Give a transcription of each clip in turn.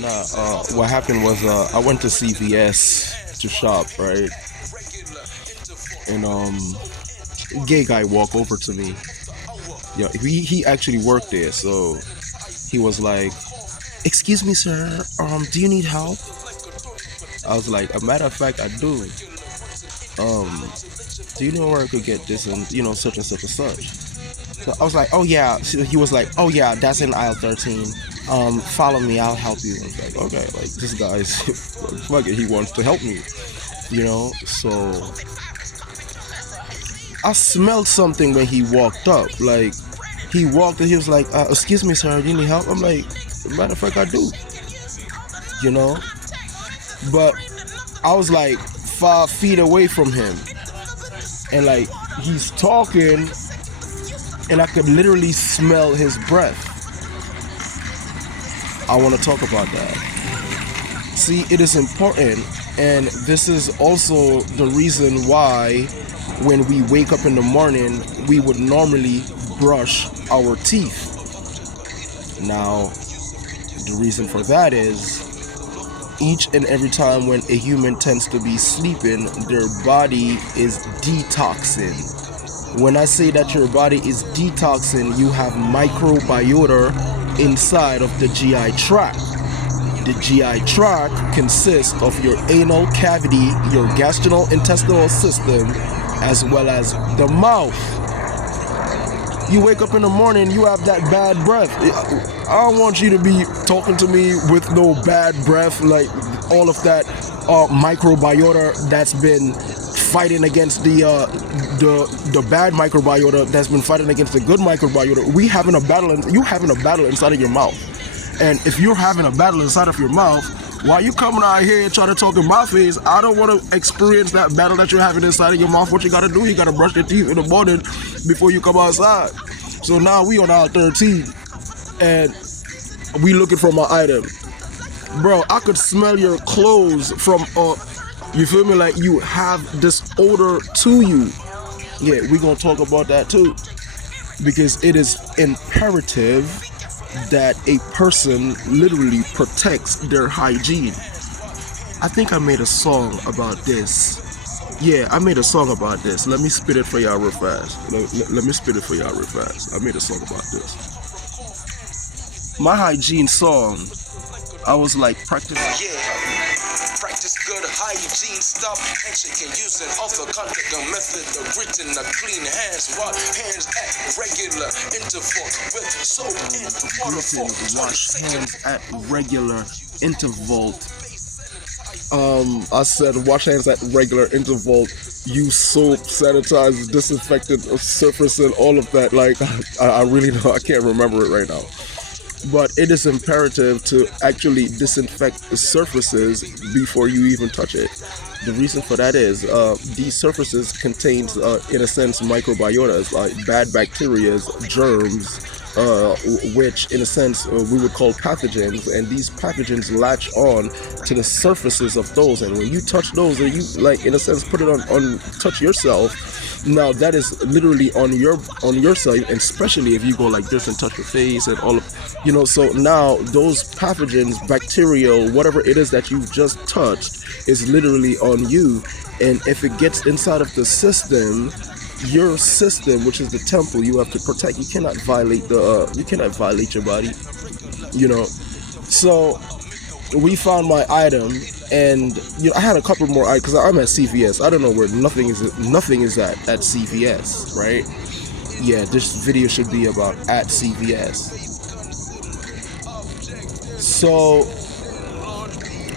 Nah, what happened was I went to CVS to shop, right? And gay guy walked over to me. Yeah, he actually worked there, so he was like, "Excuse me, sir. Do you need help?" I was like, "A matter of fact, I do. Um, do you know where I could get this and such and such and such?" So I was like, "Oh yeah." So he was like, "Oh yeah, that's in aisle 13. Follow me. I'll help you." I was like, "Okay." Like this guy's fuck it. He wants to help me. So I smelled something when he walked up. Like he walked and he was like, "Excuse me, sir. Do you need help?" I'm like, "Matter of fact, I do." You know. But I was like 5 feet away from him, and like he's talking, and I could literally smell his breath. I want to talk about that. See, it is important, and this is also the reason why when we wake up in the morning, we would normally brush our teeth. Now, the reason for that is each and every time when a human tends to be sleeping, their body is detoxing. When I say that your body is detoxing, you have microbiota inside of the GI tract. The GI tract consists of your anal cavity, your gastrointestinal system, as well as the mouth. You wake up in the morning, you have that bad breath. I don't want you to be talking to me with no bad breath, like all of that microbiota that's been fighting against the bad microbiota that's been fighting against the good microbiota. You having a battle inside of your mouth. And if you're having a battle inside of your mouth, why you coming out here and trying to talk in my face? I don't want to experience that battle that you're having inside of your mouth. What you got to do, you got to brush your teeth in the morning before you come outside. So now we on aisle 13, and we looking for my item. Bro, I could smell your clothes from, you feel me? Like you have this odor to you. Yeah, we gonna talk about that too. Because it is imperative that a person literally protects their hygiene. I think I made a song about this. Yeah, I made a song about this. Let me spit it for y'all real fast. Let me spit it for y'all real fast. I made a song about this. My hygiene song, I was like practicing. Practice good hygiene, stop handshake and using other contact method of written clean hands, wash hands at regular interval with soap and water for wash hands at regular interval. I said wash hands at regular interval, use soap, sanitize, disinfectant, surface, and all of that. Like I really know, I can't remember it right now. But it is imperative to actually disinfect the surfaces before you even touch it. The reason for that is these surfaces contains, in a sense, microbiotas, like bad bacteria, germs, which in a sense we would call pathogens, and these pathogens latch on to the surfaces of those, and when you touch those, and you like in a sense put it on touch yourself, now that is literally on yourself, and especially if you go like this and touch your face and all of so now those pathogens, bacterial, whatever it is that you've just touched is literally on you, and if it gets inside of the system, your system, which is the temple, you have to protect. You cannot violate your body, so we found my item, and I had a couple more items because I'm at CVS. I don't know where nothing is at CVS, right? Yeah, this video should be about at CVS. So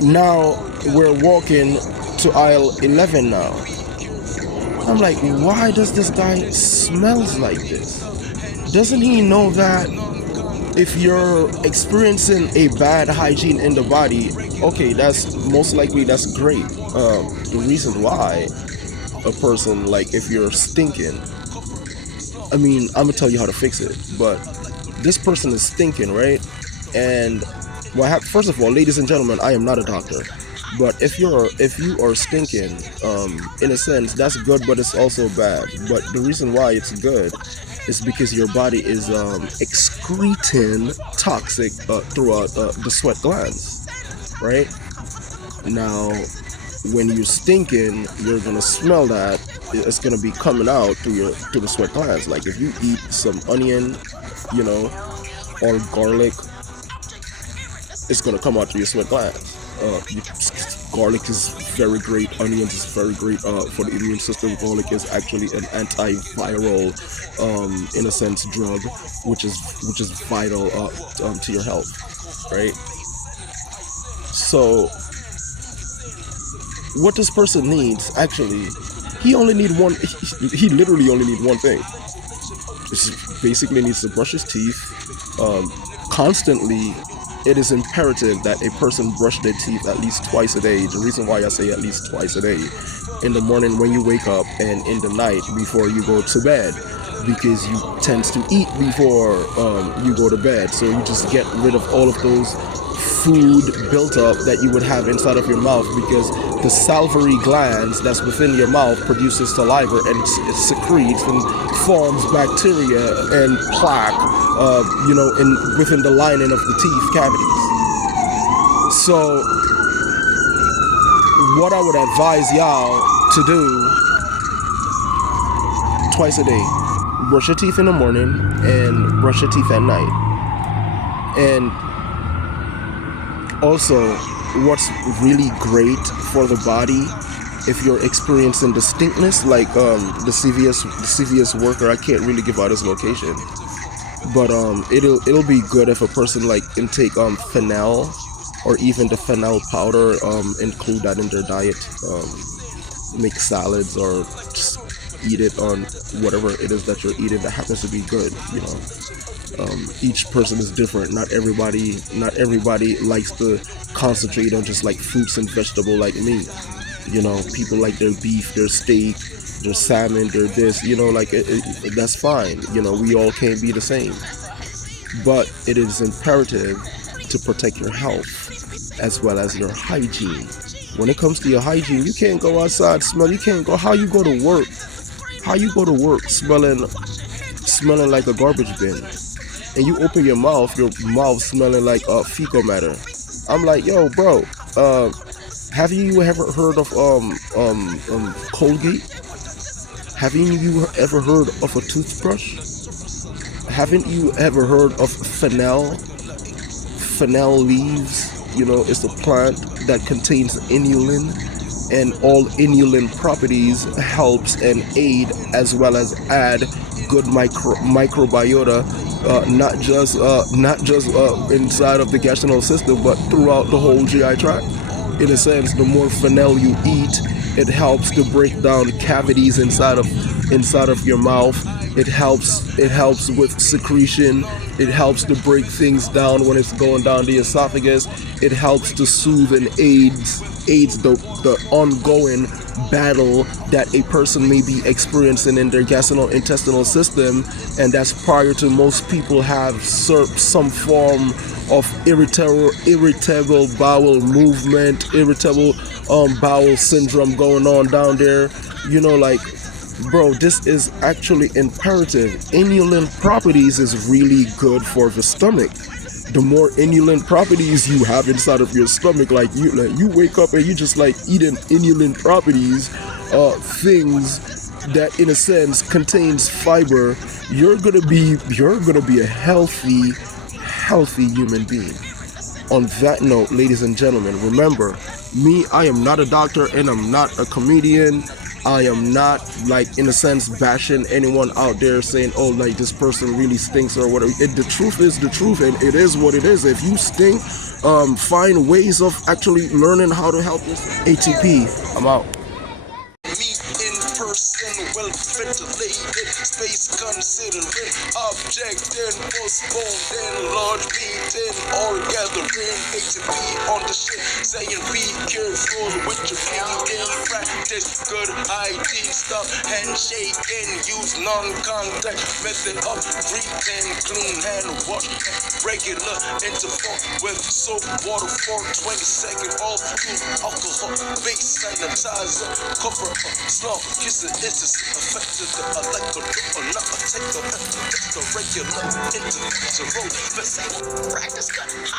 now we're walking to aisle 11 now. I'm like, why does this guy smells like this? Doesn't he know that if you're experiencing a bad hygiene in the body, okay, that's most likely, that's great. The reason why a person, like if you're stinking, I mean, I'm gonna tell you how to fix it, but this person is stinking, right? And first of all, ladies and gentlemen, I am not a doctor. But if you are stinking, in a sense, that's good, but it's also bad. But the reason why it's good It's because your body is excreting toxic throughout the sweat glands, right? Now, when you're stinking, you're gonna smell that. It's gonna be coming out through the sweat glands. Like if you eat some onion, you know, or garlic, it's gonna come out through your sweat glands. Garlic is very great. Onions is very great for the immune system. Garlic is actually an antiviral, in a sense, drug, which is vital to your health, right? So, what this person needs actually, he only need one. He literally only need one thing. Just basically needs to brush his teeth constantly. It is imperative that a person brush their teeth at least twice a day. The reason why I say at least twice a day, in the morning when you wake up and in the night before you go to bed, because you tend to eat before you go to bed. So you just get rid of all of those food built up that you would have inside of your mouth, because the salivary glands that's within your mouth produces saliva, and it secretes and forms bacteria and plaque, within the lining of the teeth cavities. So what I would advise y'all to do twice a day: brush your teeth in the morning and brush your teeth at night. And also, what's really great for the body, if you're experiencing distinctness, like the CVS worker, I can't really give out his location, but it'll be good if a person like intake fennel, or even the fennel powder, include that in their diet, make salads or just eat it on whatever it is that you're eating that happens to be good, each person is different. Not everybody likes to concentrate on just like fruits and vegetable like me. People like their beef, their steak, their salmon, their this, that's fine. We all can't be the same. But it is imperative to protect your health as well as your hygiene. When it comes to your hygiene, you can't go outside you can't go, how you go to work smelling like a garbage bin, and you open your mouth smelling like fecal matter. I'm like, yo, bro, have you ever heard of Colgate? Haven't you ever heard of a toothbrush? Haven't you ever heard of fennel? Fennel leaves, it's a plant that contains inulin, and all inulin properties helps and aid as well as add good microbiota, not just inside of the gastrointestinal system, but throughout the whole GI tract. In a sense, the more fennel you eat, it helps to break down cavities inside of your mouth. It helps with secretion. It helps to break things down when it's going down the esophagus. It helps to soothe and aids the ongoing battle that a person may be experiencing in their gastrointestinal system, and that's prior to most people have some form of irritable bowel movement, irritable bowel syndrome going on down there. Bro, this is actually imperative. Inulin properties is really good for the stomach. The more inulin properties you have inside of your stomach, like you wake up and you just like eating inulin properties, things that in a sense contains fiber, you're gonna be a healthy human being. On that note, ladies and gentlemen, remember, I am not a doctor and I'm not a comedian. I am not, like, in a sense, bashing anyone out there saying, oh, like, this person really stinks or whatever. The truth is the truth, and it is what it is. If you stink, find ways of actually learning how to help yourself. ATP, I'm out. Well ventilated, space considering object and postponed and large beating all gathering. ATP on the shit, saying be careful with your feeding. Practice good hygiene, stop handshaking, use non-contact method of breathing. Clean hand wash, regular interval with soap, water for 20 seconds. All alcohol, base sanitizer, cover up, slump, kissing. It's just affected the electrical or not take the regular individual. Practice good